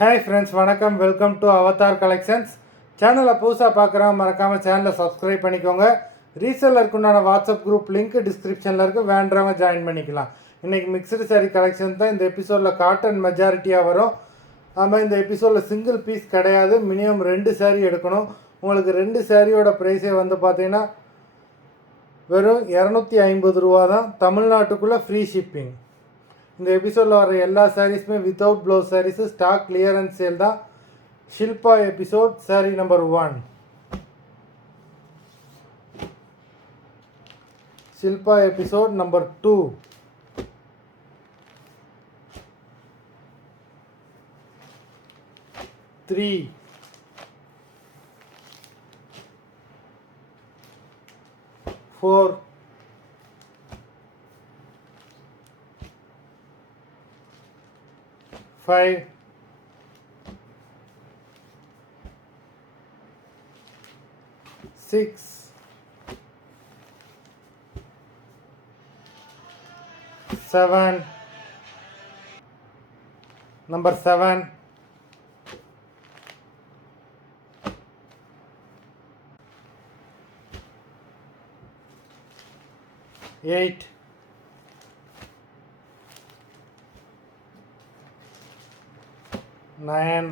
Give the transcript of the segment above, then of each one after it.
Hi friends, வணக்கம். Welcome to Avatar collections. சேனலை புதுசாக பார்க்குறவங்க மறக்காமல் சேனலை சப்ஸ்கிரைப் பண்ணிக்கோங்க. ரீசெல்லருக்கு உண்டான வாட்ஸ்அப் குரூப் லிங்க் டிஸ்கிரிப்ஷனில் இருக்குது, வேண்டவங்க ஜாயின் பண்ணிக்கலாம். இன்றைக்கி மிக்சடு சாரீ கலெக்ஷன் தான் இந்த எபிசோடில் காட்டன் மெஜாரிட்டியாக வரும். ஆமாம், இந்த எபிசோடில் சிங்கிள் பீஸ் கிடையாது, மினிமம் 2 சாரீ எடுக்கணும். உங்களுக்கு 2 சாரியோட ப்ரைஸே வந்து பார்த்தீங்கன்னா வெறும் 250 ரூபா தான். தமிழ்நாட்டுக்குள்ளே ஃப்ரீ ஷிப்பிங். இந்த எபிசோடில் வர எல்லா சாரீஸுமே without blouse saris, stock clearance sale தான். Shilpa episode sari number 1. Shilpa episode number 2. Three, 4, 5, 6, 7, number 7, 8, 9,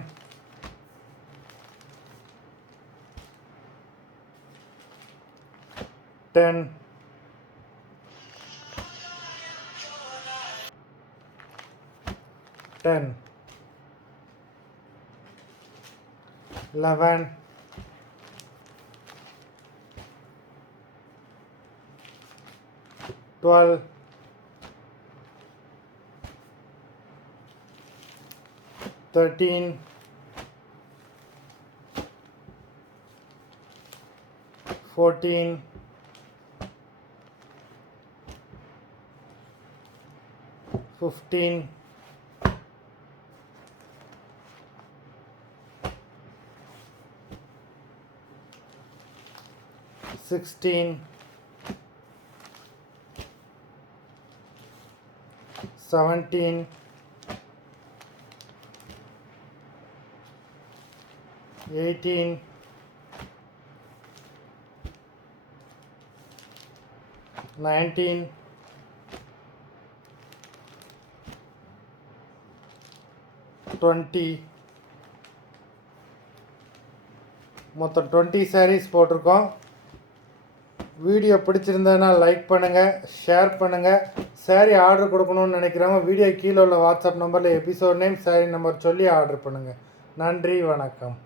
10, 11, 12, 13, 14, 15, 16, 17, 18, 19, 20. மொத்தம் 20 சாரீஸ் போட்டிருக்கோம். வீடியோ பிடிச்சிருந்ததுன்னா லைக் பண்ணுங்கள், ஷேர் பண்ணுங்கள். சாரீ ஆர்டர் கொடுக்கணும்னு நினைக்கிறவங்க வீடியோ கீழே உள்ள வாட்ஸ்அப் நம்பரில் எபிசோட் நேம், சாரீ நம்பர் சொல்லி ஆர்டர் பண்ணுங்கள். நன்றி, வணக்கம்.